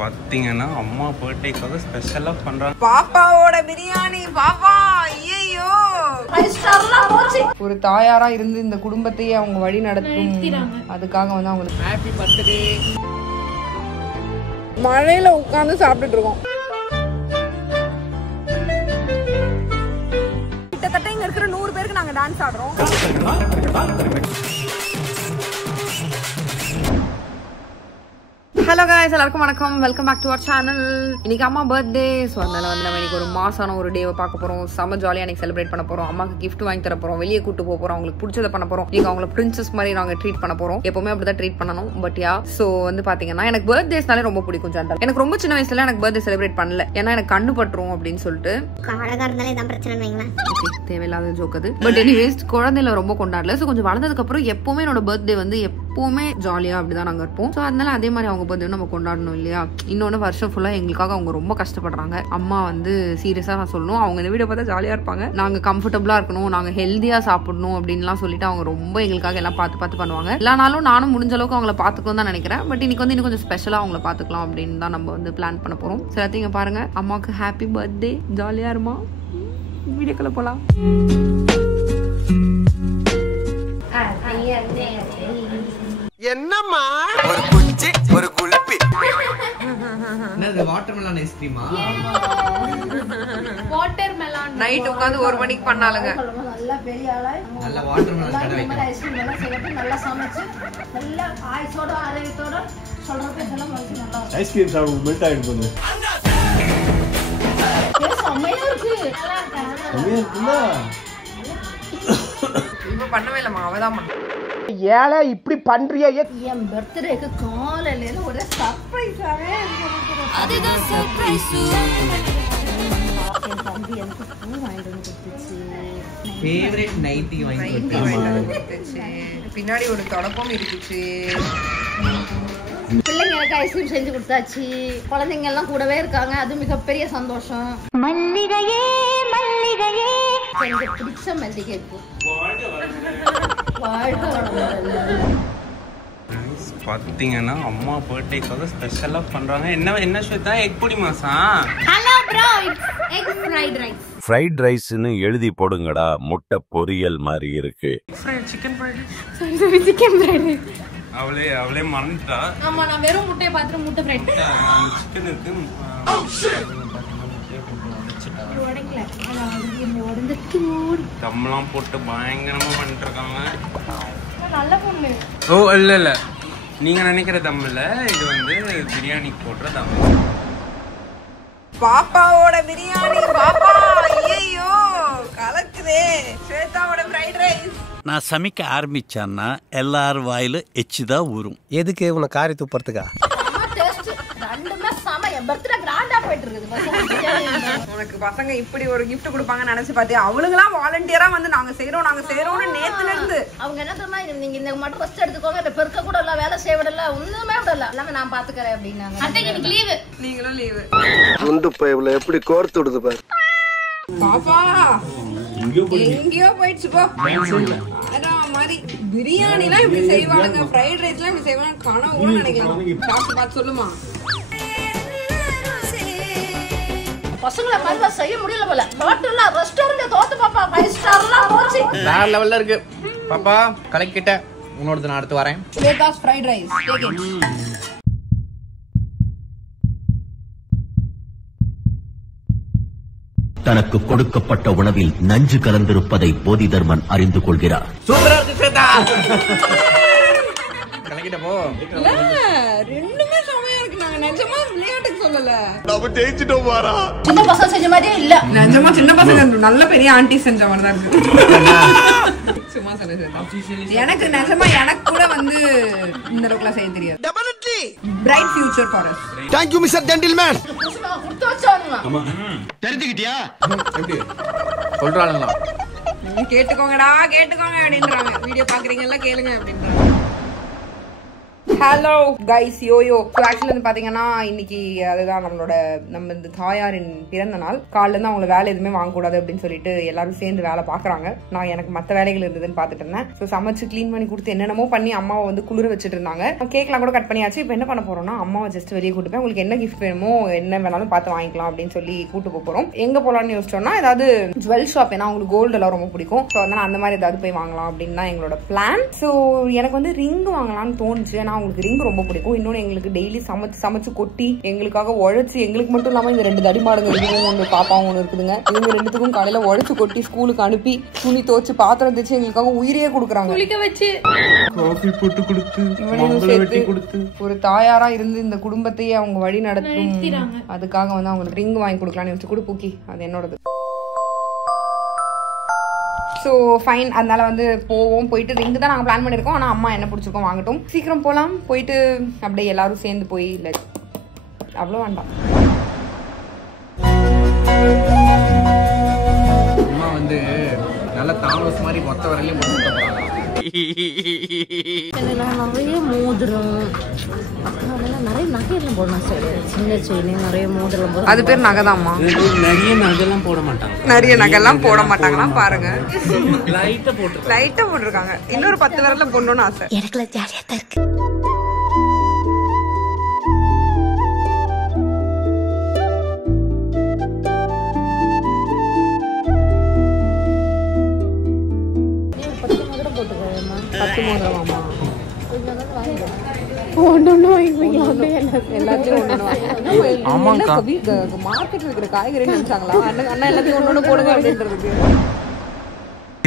பாத்தீங்கன்னா அம்மா பர்த்டேக்காக ஸ்பெஷலா பண்றாங்க. பாப்பாவோட பிரியாணி. பாப்பா ஐயோ ஒரு தாயாரா இருந்து இந்த குடும்பத்தையே அவங்க வழி நடத்தும். அதுக்காக வந்து அவங்களுக்கு ஹாப்பி பர்த்டே. மழையில உட்கார்ந்து சாப்பிட்டுட்டு இருக்கோம். கிட்டத்தட்ட இங்க இருக்கிற 100 பேருக்கு நாங்க டான்ஸ் ஆடுறோம். ஹலோ गाइस, எல்லாருக்கும் வணக்கம். Welcome back to our channel. இன்னைக்கு அம்மா பர்த்டே. ஸோ அதனால வந்து நம்ம இன்னைக்கு ஒரு மாசான ஒரு டேவை பார்க்க போறோம். செம்ம ஜாலியாக எனக்கு செலிப்ரேட் பண்ண போறோம். அம்மாக்கு கிஃப்ட் வாங்கி தர போறோம். வெளியே கூட்டு போக போறோம். அவங்களுக்கு பிடிச்சதை பண்ண போறோம். இன்னைக்கு அவங்களை பிரின்சஸ் மாதிரி நாங்க ட்ரீட் பண்ண போறோம். எப்பவுமே அப்படிதான் ட்ரீட் பண்ணணும். பட் யா ஸோ வந்து பாத்தீங்கன்னா எனக்கு பர்த்டேஸ்னாலே ரொம்ப பிடிக்கும். ஜென்ரல் எனக்கு ரொம்ப சின்ன வயசுல எனக்கு பர்த்டே செலிப்ரேட் பண்ணல. ஏன்னா எனக்கு கண்ணு பட்டுரும் அப்படின்னு சொல்லிட்டு தேவையில்லாத ஜோக் அது. பட் எனிவேஸ் குழந்தையில ரொம்ப கொண்டாடல. ஸோ கொஞ்சம் வளர்ந்ததுக்கு அப்புறம் எப்பவுமே என்னோட பர்த்டே வந்து எப்பவுமே ஜாலியா அப்படிதான் நாங்க இருப்போம். ஸோ அதனால அதே மாதிரி அவங்க பர்த்டே நம்ம கொண்டாடணும் இல்லையா. இன்னொன்னு வருஷம் ஃபுல்லா எங்களுக்காக அவங்க ரொம்ப கஷ்டப்படுறாங்க. அம்மா வந்து சீரியஸா நான் சொல்லணும், அவங்க இந்த வீடியோ பார்த்தா ஜாலியா இருப்பாங்க. நாங்க கம்ஃபர்டபுளா இருக்கணும், நாங்க ஹெல்தியா சாப்பிடணும் அப்படின்லாம் சொல்லிட்டு அவங்க ரொம்ப எங்களுக்காக எல்லாம் பார்த்து பண்ணுவாங்க. எல்லா நாளும் நானும் முடிஞ்ச அளவுக்கு அவங்கள பாத்துக்கணும் தான் நினைக்கிறேன். பட் இன்னைக்கு வந்து இன்னும் கொஞ்சம் ஸ்பெஷலா அவங்கள பாத்துக்கலாம் அப்படின்னு தான் நம்ம வந்து பிளான் பண்ண போறோம். சிலத்தையும் பாருங்க. அம்மாவுக்கு ஹாப்பி பர்த்டே. ஜாலியா இருமா. வீடியோக்குள்ள போலாம். என்னம்மா ஒரு குச்சி ஒரு குல்பி. என்னது வாட்டர்மெலன் ஐஸ்கிரீமா? வாட்டர்மெலன் நைட் உட்கார்ந்து 1 மணிக்கு பண்ணாலுங்க. நல்ல பெரிய ஆளா நல்ல வாட்டர்மெலன் கடை வைக்கணும். ஐஸ்கிரீம் எல்லாம் செய்யறது நல்லா சமைச்சு நல்ல ஆயுசோட ஆரோக்கியத்தோட சொல்றப்ப இதெல்லாம் வந்து நல்லா ஐஸ்கிரீம் சாப்பிட மெல்ட் ஆயிட்டு போகுது. செம்மையா இருக்கு. செம்மையா இருக்குல்ல? இப்ப பண்ணவே இல்லம்மா, அவதான் பண்ண. ஏலே இப்படி பண்றியே? என் பர்த்டேக்கு காலையில ஒரு சர்ப்ரைஸாவே அதுதான் சர்ப்ரைஸ். என் தம்பி எனக்கு பூ வாங்கிட்டு வந்து கொடுத்துச்சு. ஃபேவரட் நைட்டி வாங்கி கொடுத்துச்சு. பின்னாடி ஒரு தொடப்பம் இருந்துச்சு. பிள்ளைங்களுக்கு ஐஸ்கிரீம் செஞ்சு கொடுத்தாச்சு. குழந்தைங்க எல்லாம் கூடவே இருக்காங்க. அது மிகப்பெரிய சந்தோஷம். மல்லிகையே மல்லிகையே எனக்கு பிடிச்ச மல்லிகை பூ. வாழ்க வளமுடன். பாத்தீங்கன்னா அம்மா பர்த்டேக்காக ஸ்பெஷலா பண்றாங்க. என்ன ஸ்வேதா? எக் பொடி மாசா? Hello bro, it's egg fried rice. Fried ரைஸ்னு எழுதி போடுங்கடா. முட்டை பொரியல் மாதிரி இருக்கு. Chicken fried sorry chicken fried rice. அவளே மறந்துட்டா. ஆமா, நான் வெறும் முட்டையை பார்த்து முட்டை ஃப்ரைட். சிக்கன் இருக்கு. தம்லாம் போட்டு பயங்கரமா பண்ணிட்டு இருக்காங்க. நல்ல பொண்ணு. ஓ இல்ல நீங்க நினைக்கிற தம் இல்ல, இது வந்து பிரியாணி போடுற தம். பாப்பாவோட பிரியாணி. பாப்பா ஐயோ கலக்குதே. ஸ்வேதாவோட ஃப்ரைட் ரைஸ். நான் சமைக்க ஆரம்பிச்சேன்னா எல்லாரும் வாயில எச்சுதான் ஊறும். எதுக்கு உன காரி துப்புறதுக்கா? ரெண்டுமே சம. என் பர்த்டே கிராண்டா போயிட்டு இருக்குது. உனக்கு பசங்க இப்படி ஒரு கிஃப்ட் கொடுப்பாங்கன்னு நினைச்சு பாத்தியா? அவளுங்களாம் வாலண்டியரா வந்து நாங்க செய்யறோம்னு நேத்துல இருந்து அவங்க என்ன தெரியுமா, நீங்க இந்த மட்டும் ரெஸ்ட் எடுத்துக்கோங்க, இந்த பெருக்க கூட இல்ல, வேலை செய்ய விடல, ஒண்ணுமே விடல, எல்லாமே நான் பாத்துக்கிறேன் அப்படின்னாங்க. அன்னைக்கு எனக்கு லீவு. நீங்களும் லீவு. குண்டு பைப்ல எப்படி கோர்த்து விடுது பாரு. பாப்பா எங்கேயோ போயிடுச்சு போ. அதான் மாதிரி பிரியாணிலாம் இப்படி செய்வாங்க, ஃப்ரைட் ரைஸ்லாம் இப்படி செய்வாங்க கனவு கூட நினைக்கலாம். சாப்பிட்டு பார்த்து சொல்லுமா. பசங்களை மாதிரி செய்ய முடியல போல. ஹோட்டல்ல ரெஸ்டாரண்ட் தோத்து பாப்பா. 5 ஸ்டார்லாம் போச்சு. வேற லெவல்ல இருக்கு. பாப்பா கலக்கிட்ட. உன்னோடது நான் அடுத்து வரேன். Swetha's fried rice. Take it. தனக்கு கொடுக்கப்பட்ட உணவில் நஞ்சு கலந்திருப்பதை போதிதர்மன் அறிந்து கொள்கிறார். சூப்பரா இருக்கு ஸ்வேதா. கலக்கிட்ட போ. ரெண்டுமே செமையா இருக்கு. நாங்க நிஜமா விளையாட்டுக்கு சொல்லல. நம்ம ஜெயிச்சிட்டோம் பாரா. சின்ன பசங்க செஞ்ச மாதிரியே இல்ல. நிஜமா சின்ன பசங்க நல்ல பெரிய ஆண்டி செஞ்ச மாதிரி தான் இருக்கு. சும்மா சொல்லுங்க. எனக்கு நிஜமா எனக்கு கூட வந்து இந்த அளவுக்குலாம் செய்ய தெரியாது. Definitely bright future for us. Thank you mister gentleman. குடுத்து வச்சானுங்க. தெரிஞ்சுக்கிட்டியா? எப்படி சொல்றாங்களா? கேட்டுக்கோங்கடா கேட்டுக்கோங்க அப்படின்றாங்க. வீடியோ பாக்குறீங்கல்ல கேளுங்க அப்படின்றாங்க. Hello guys YoYo. ஆக்சுவலி வந்து பாத்தீங்கன்னா இன்னைக்கு அதுதான் நம்ம இந்த தாயாரின் பிறந்த நாள். காலைல இருந்து அவங்களை வேலை எதுவுமே வாங்கக்கூடாது அப்படின்னு சொல்லிட்டு எல்லாரும் சேர்ந்து வேலை பாக்குறாங்க. நான் எனக்கு மத்த வேலைகள் இருந்ததுன்னு பாத்துட்டு இருந்தேன். சமைச்சு கிளீன் பண்ணி கொடுத்து என்னென்னமோ பண்ணி அம்மாவை வந்து குளிர வச்சுட்டு இருந்தாங்க. கேக்லாம் கூட கட் பண்ணியாச்சு. இப்போ என்ன பண்ண போறோம்னா அம்மாவை ஜஸ்ட் வெளியே கூட்டு போய் உங்களுக்கு என்ன கிஃப்ட் வேணுமோ என்ன வேணாலும் பார்த்து வாங்கிக்கலாம் அப்படின்னு சொல்லி கூட்டு போறோம். எங்க போலாம்னு யோசிச்சோம்னா ஏதாவது ஜுவல் ஷாப், ஏன்னா அவங்களுக்கு கோல்டு எல்லாம் ரொம்ப பிடிக்கும். ஸோ அதனால அந்த மாதிரி ஏதாவது போய் வாங்கலாம் அப்படின்னு தான் எங்களோட பிளான். ஸோ எனக்கு வந்து ரிங் வாங்கலாம்னு தோணுச்சு. ஏன்னா அவங்களுக்கு ரிங் ரொம்ப பிடிக்கும். இன்னொன்று எங்களுக்கு டெய்லி சமைச்சு கொட்டி எங்களுக்காக உழைச்சு, எங்களுக்கு மட்டும் இல்லாம இந்த 2 தடிமாடுங்க இதுவும் ஒன்று பாப்பாவும் ஒன்று இருக்குதுங்க. இவங்க 2த்துக்கும் காலையில உழைச்சு கொட்டி ஸ்கூலுக்கு அனுப்பி துணி துவச்சு பாத்திரம் தேச்சு எங்களுக்காக உயிரையே கொடுக்குறாங்க. காஃபி போட்டு கொடுத்து ஒரு தாயாரா இருந்து இந்த குடும்பத்தையே அவங்க வழி நடத்தும். அதுக்காக வந்து அவங்களுக்கு ரிங் வாங்கி கொடுக்கலாம்னு யோசிச்சு கூட பூக்கி அது என்னோடது. ஸோ ஃபைன், அதனால வந்து போயிட்டு ரிங்கு தான் நாங்கள் பிளான் பண்ணியிருக்கோம். ஆனால் அம்மா என்ன பிடிச்சிருக்கோம் வாங்கட்டும். சீக்கிரம் போகலாம். போயிட்டு அப்படியே எல்லாரும் சேர்ந்து போய் இல்லை அவ்வளோ வேண்டாம். அம்மா வந்து நல்ல தாமஸ் மாதிரி மொத்த வரையிலையும் முடிச்சுட்டு போறாங்க. நிறைய மோதிரம், நிறைய நகையெல்லாம் போடணும் சார். சின்ன செயின், நிறைய மோதிரம் போடும். அது பேர் நகைதாம்மா. நிறைய நகைலாம் போட மாட்டாங்க. நிறைய நகைலாம் போட மாட்டாங்கன்னா பாருங்க, லைட்டா போட்டிருக்காங்க. இன்னொரு 10 விரல்ல போடணும்னு ஆசை. எனக்கு ஜாலியா தான் இருக்கு.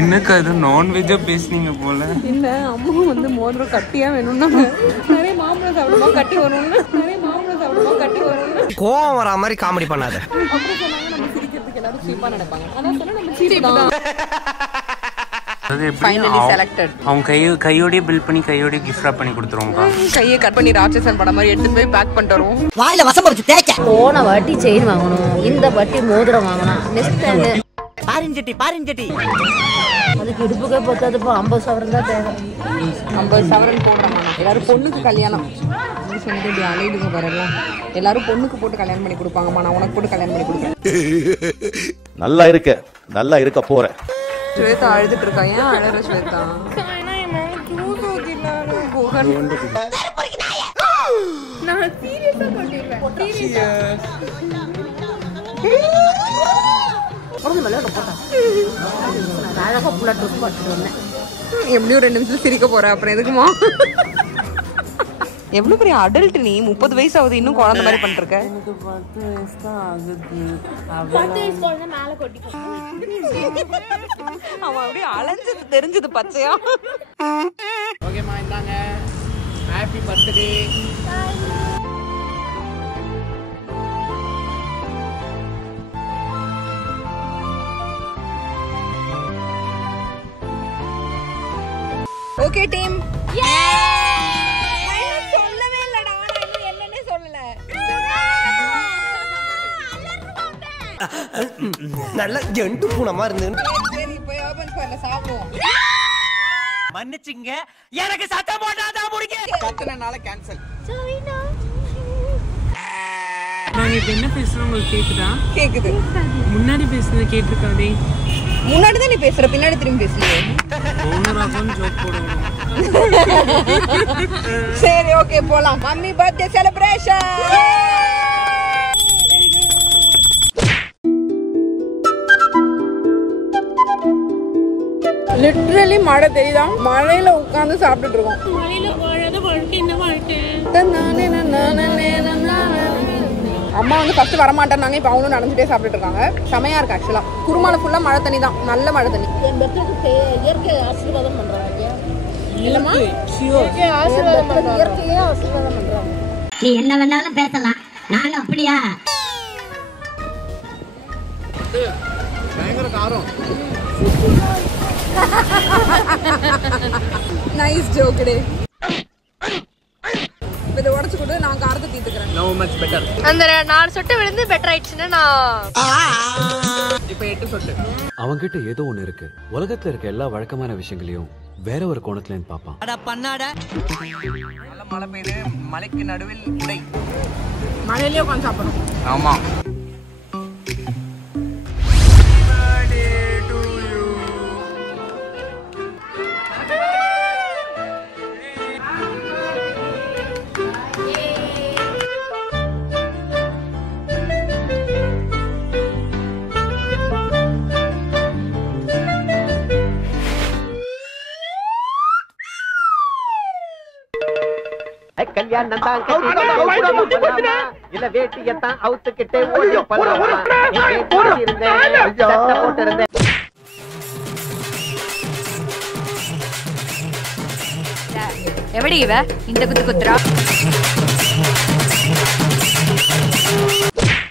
என்னக்கா இது நான்வெஜ்ஜா பேசுனீங்க போல. இல்ல அம்மா வந்து மோதிரம் கட்டியா வேணும்னா நிறைய மாம்பழம் சாப்பிடுமா கட்டி வரணும்னு, கோவம் வரா மாதிரி காமெடி பண்ணாத. அப்புறம் சொன்னாங்க நம்ம சிரிக்கிறதுக்கு எல்லாரும் சீப்பா நினைப்பாங்க. அதான் சொன்னா நம்ம சீப் தான். Finally selected. அவங்க கையோடய பில் பண்ணி கையோடய கிஃப்ட் ராப் பண்ணி கொடுத்துருவோம்க்கா. கையை கட் பண்ணி ராட்சசன் படம் மாதிரி எடுத்து போய் பேக் பண்ணிட்டு வருவோம். வாயில வசம் வச்சு தேய்க்க. போன வாட்டி செயின் வாங்கணும், இந்த வாட்டி மோதிரம் வாங்கணும். நெக்ஸ்ட் டைம் பாரிஞ்சட்டி அதுக்கு இடுப்புக்கே பத்தாதுப்பா. 50 சவரன் தான் தேவை. 50 சவரன் போடுறாங்க. எல்லாரும் பொண்ணுக்கு கல்யாணம் சொன்னது இப்படி அலைடுங்க வரலாம். எல்லாரும் பொண்ணுக்கு போட்டு கல்யாணம் பண்ணி கொடுப்பாங்கம்மா. நான் உனக்கு போட்டு கல்யாணம் பண்ணி கொடுப்பேன். நல்லா இருக்க போறேன். ஸ்வேதா அழுதுட்டு இருக்கா. ஏன் அழற ஸ்வேதா? எப்படியும் 2 நிமிஷம் சிரிக்க போற. அப்புறம் எதுக்குமா? எவ்வளவு பெரிய அடல்ட் நீ. 30 வயசு ஆகுது, இன்னும் குழந்தை மாதிரி பண்ணிருக்க. எனக்கு 10 வயசு தான் ஆகுது. அவன் அப்படியே அலைஞ்சது தெரிஞ்சது பச்சையா. ஓகேம்மா, இந்தாங்க ஹாப்பி பர்த்டே. Okay team. சொல்லவே இல்லடா, நான் என்னன்னே சொல்லல. நல்ல ஜெண்டு பூனமா இருந்து. சரி போய் ஓபன் பண்ணல சாப்பிடுவோம். மன்னிச்சுங்க, எனக்கு சத்தம் போட்டாதான் முடிங்க. கத்துனனால கேன்சல். நாங்க இப்ப என்ன பேசுறோம் உங்களுக்கு கேக்குதா? கேக்குது. முன்னாடி பேசுனது கேட்டிருக்காதே. முன்னாடி தான் நீ பேசுற, பின்னாடி திரும்பி பேசலையே. ஓனராகவும் ஜோக் போடுவோம். சரி ஓகே போலாம். Mummy birthday celebration. லிட்டரலி மழை தெரியுதா? மழையில உட்கார்ந்து சாப்பிட்டுட்டு இருக்கோம். அம்மா வந்து ஃபர்ஸ்ட் வரமாட்டேன்னாங்க. இப்போ அவங்களும் நடந்துட்டே சாப்பிட்டுட்டு இருக்காங்க. செமையா இருக்கு ஆக்சுவலா. குருமால ஃபுல்லா மழை தண்ணி தான், நல்ல மழை தண்ணி. இயற்கை ஆசீர்வாதம் பண்றாங்க. இல்லம்மா, இயற்கையே ஆசீர்வாதம் பண்றாங்க. நீ என்ன வேணாலும் பேசலாம், நாங்க அப்படியா? பயங்கர காரம். நைஸ் ஜோக் டே. இத உடைச்சு கொடு, நான் காரத்தை தீத்துக்கிறேன். Know much better. அந்த 4 சொட்டு விழுந்து பெட்டர் ஆயிடுச்சுன்னா நான் இப்போ 8 சொட்டு. அவங்கிட்ட ஏதோ ஒண்ணு இருக்கு. உலகத்துல இருக்க எல்லா வழக்கமான விஷயங்களையும் வேற ஒரு கோணத்துல இருந்து பாப்பான். அட பண்ணாட. நல்ல மழை பெய்யுது, மலைக்கு நடுவில் உடை. மழையிலே உட்காந்து சாப்பிடணும். ஆமா. கல்யாணம் தான் இல்ல வேட்டியத்தான் அவுத்துக்கிட்டே ஓடி போட்டிருந்தேன். எப்படி இவ இந்த குத்து குத்துறா?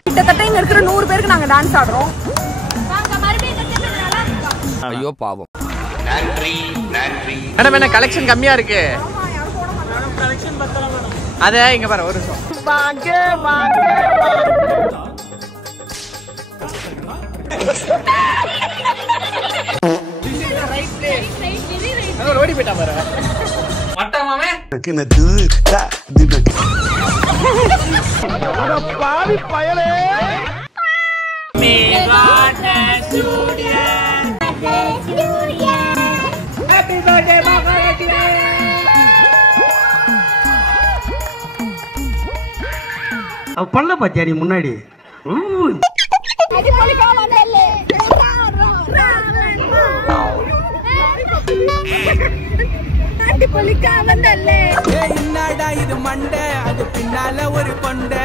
கிட்டத்தட்ட இங்க இருக்கிற 100 பேருக்கு நாங்க டான்ஸ் ஆடுறோம். ஐயோ பாவம். நன்றி நன்றி. மேடம் என்ன கலெக்ஷன் கம்மியா இருக்கு? அத இங்க பாரு ஒரு நிமிஷம். வாங்க வாங்க. ஓடி போயிட்டா பாரு. மட்டமாமே. பாவி பயலே. மேகான சூரியன். Happy birthday Mahalakshmi. பல்ல பாத்தியா நீ முன்னாடி? என்னடா இது மண்டை, அது பின்னால ஒரு கொண்டை.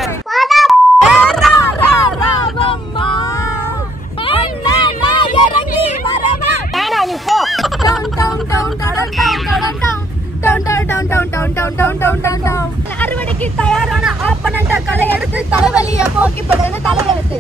அறுவடைக்கு தயாரான ஆப்பனண்ட களை எடுத்து தலைவலிய போக்கி போடுறது தலைவெழுத்து.